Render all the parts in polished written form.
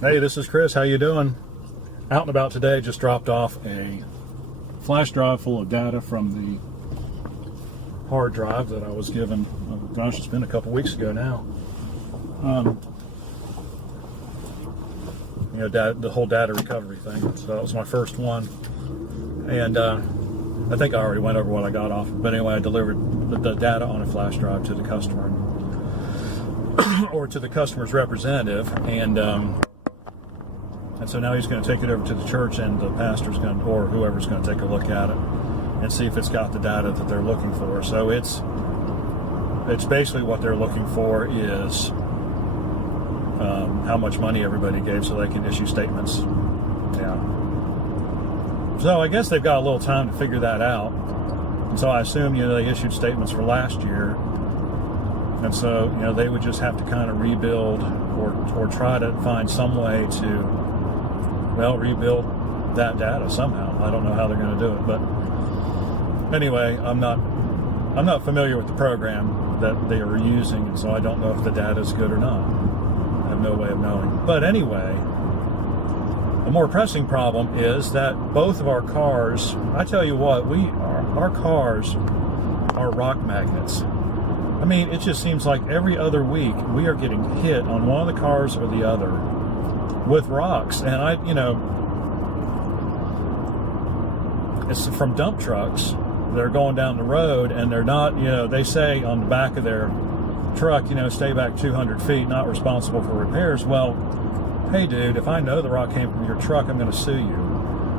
Hey, this is Chris. How you doing? Out and about today. Just dropped off a flash drive full of data from the hard drive that I was given. Oh gosh, it's been a couple weeks ago now. The whole data recovery thing. So that was my first one, and I think I already went over what I got off. But anyway, I delivered the data on a flash drive to the customer or to the customer's representative, and so now he's going to take it over to the church, and the pastor's going to, or whoever's going to take a look at it and see if it's got the data that they're looking for. So it's basically what they're looking for is how much money everybody gave, so they can issue statements. Yeah. So I guess they've got a little time to figure that out. And so I assume they issued statements for last year, and so they would just have to kind of rebuild or try to find some way to rebuild that data somehow. I don't know how they're going to do it, but anyway, I'm not familiar with the program that they are using, and so I don't know if the data is good or not. I have no way of knowing. But anyway, a more pressing problem is that both of our cars, I tell you what, our cars are rock magnets. I mean, it just seems like every other week we are getting hit on one of the cars or the other with rocks, and it's from dump trucks that are going down the road, and they're not, they say on the back of their truck, stay back 200 feet, not responsible for repairs. Well, hey dude, if I know the rock came from your truck, I'm going to sue you.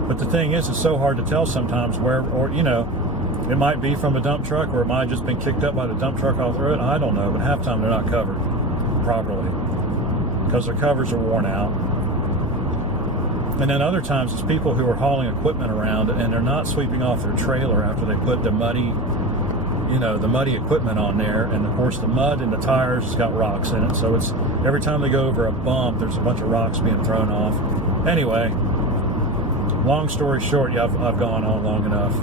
But the thing is, it's so hard to tell sometimes where, or it might be from a dump truck, or it might have just been kicked up by the dump truck off the road. I don't know, but half the time they're not covered properly because their covers are worn out. And then other times it's people who are hauling equipment around, and they're not sweeping off their trailer after they put the muddy equipment on there. And of course the mud in the tires has got rocks in it. So it's every time they go over a bump, there's a bunch of rocks being thrown off. Anyway, long story short, I've gone on long enough.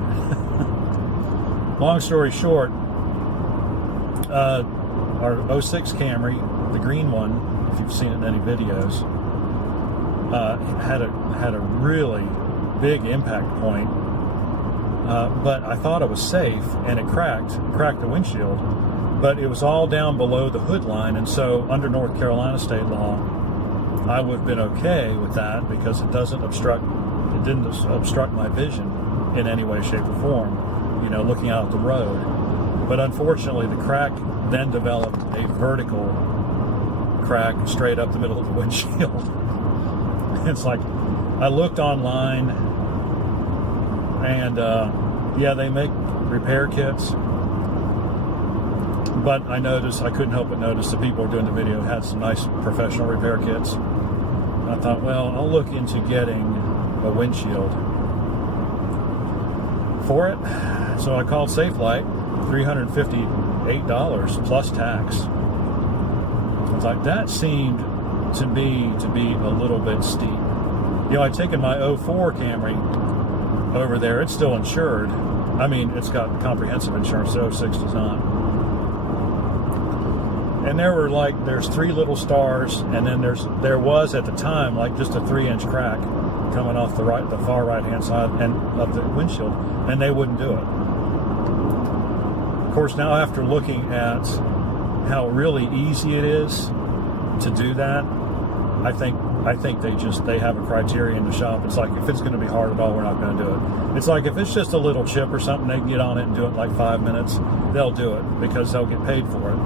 Long story short, our 06 Camry, the green one, if you've seen it in any videos, had a really big impact point, but I thought it was safe, and it cracked the windshield, but it was all down below the hood line, and so under North Carolina state law, I would have been okay with that because it didn't obstruct my vision in any way, shape, or form, looking out the road. But unfortunately, the crack then developed a vertical crack straight up the middle of the windshield. It's like, I looked online, and they make repair kits, but I couldn't help but notice the people who were doing the video had some nice professional repair kits. And I thought, well, I'll look into getting a windshield for it. So I called Safelite, $358 plus tax. I was like, that seemed to be a little bit steep. I'd taken my 04 Camry over there. It's still insured. I mean, it's got comprehensive insurance. The 06 does not. And there's 3 little stars, and then there was at the time just a 3-inch crack coming off the far right-hand side of the windshield, and they wouldn't do it. Of course, now after looking at how really easy it is to do that, I think they have a criteria in the shop. It's like, if it's going to be hard at all, we're not going to do it. It's like, if it's just a little chip or something, they can get on it and do it in like 5 minutes. They'll do it because they'll get paid for it.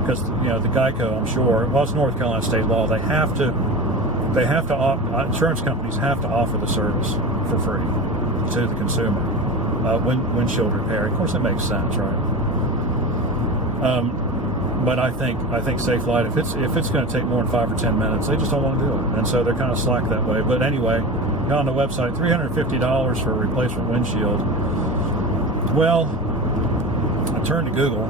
Because the Geico, I'm sure, it's North Carolina state law. They have to. Insurance companies have to offer the service for free to the consumer. Windshield repair. Of course, it makes sense, right? But I think Safelite, if it's going to take more than 5 or 10 minutes, they just don't want to do it, and so they're kind of slack that way. But anyway, on the website, $350 for a replacement windshield. Well, I turned to Google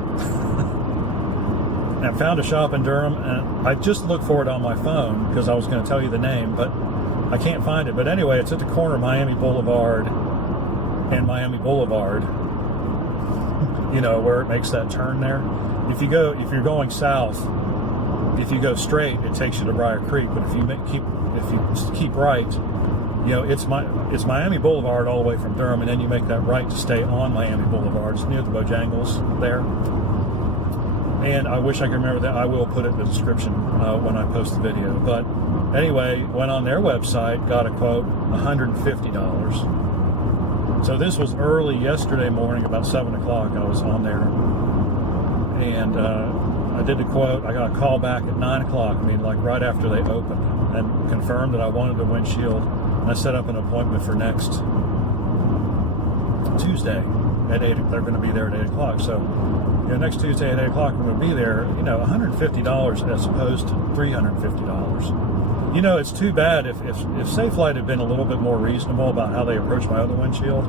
and I found a shop in Durham, and I just looked for it on my phone because I was going to tell you the name, but I can't find it. But anyway, it's at the corner of Miami Boulevard and Miami Boulevard. Where it makes that turn there. If you're going south if you go straight, it takes you to Briar Creek. But if you keep right, you know, it's Miami Boulevard all the way from Durham, and then you make that right to stay on Miami Boulevard. It's near the Bojangles there. And I wish I could remember that. I will put it in the description when I post the video. But anyway, went on their website, got a quote, $150. So this was early yesterday morning, about 7 o'clock. I was on there, and I did the quote. I got a call back at 9 o'clock. I mean, like right after they opened, and confirmed that I wanted a windshield. And I set up an appointment for next Tuesday at 8. They're going to be there at 8 o'clock. So, you know, next Tuesday at 8 o'clock, I'm going to be there. You know, $150 as opposed to $350. You know, it's too bad if Safelite had been a little bit more reasonable about how they approached my other windshield,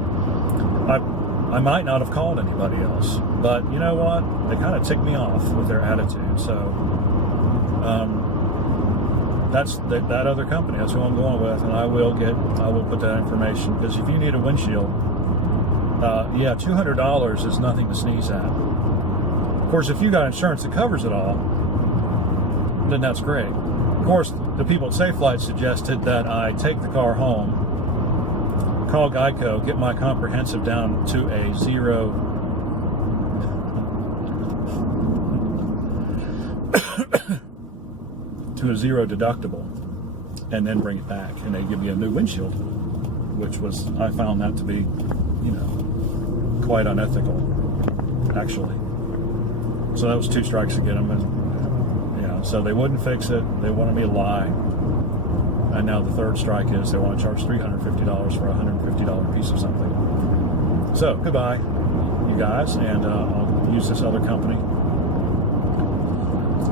I might not have called anybody else. But you know what? They kind of ticked me off with their attitude. So that's that other company. That's who I'm going with, and I will put that information, because if you need a windshield, yeah, $200 is nothing to sneeze at. Of course, if you got insurance that covers it all, then that's great. Of course, the people at Safelite suggested that I take the car home, call Geico, get my comprehensive down to a zero deductible, and then bring it back, and they give you a new windshield, which was, I found that to be, you know, quite unethical, actually. So that was 2 strikes to get them, and you know, so they wouldn't fix it. They wanted me to lie. And now the 3rd strike is they want to charge $350 for a $150 piece of something. So goodbye, you guys, and I'll use this other company.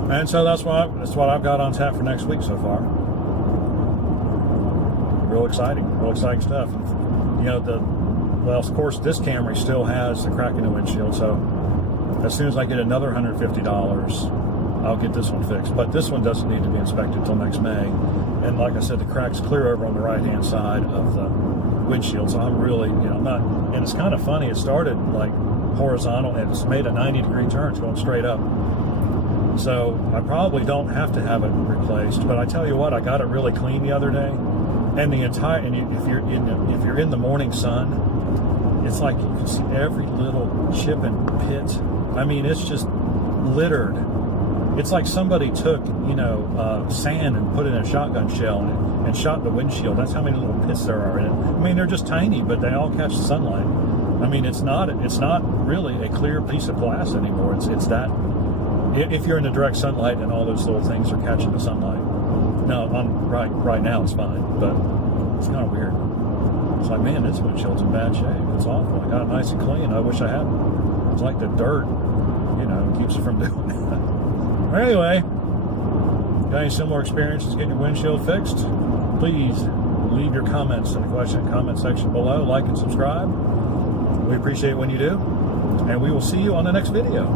And so that's what I've got on tap for next week so far. Real exciting stuff. You know, well, of course, this Camry still has the crack in the windshield. So as soon as I get another $150, I'll get this one fixed. But this one doesn't need to be inspected until next May. And like I said, the crack's clear over on the right-hand side of the windshield. So I'm really, you know, not. And it's kind of funny. It started like horizontal, and it's made a 90-degree turn. It's going straight up. So I probably don't have to have it replaced. But I tell you what, I got it really clean the other day, and if you're in the morning sun, it's like you can see every little chip and pit. I mean, it's just littered. It's like somebody took, you know, sand and put it in a shotgun shell and shot the windshield. That's how many little pits there are in it. I mean, they're just tiny, but they all catch the sunlight. I mean, it's not really a clear piece of glass anymore. It's that, if you're in the direct sunlight and all those little things are catching the sunlight. Now, right now it's fine, but it's kind of weird. It's like, man, this windshield's in bad shape. It's awful. I got it nice and clean. I wish I hadn't. It's like the dirt, you know, keeps you from doing that. Anyway, got any similar experiences getting your windshield fixed? Please leave your comments in the comment section below. Like and subscribe. We appreciate it when you do. And we will see you on the next video.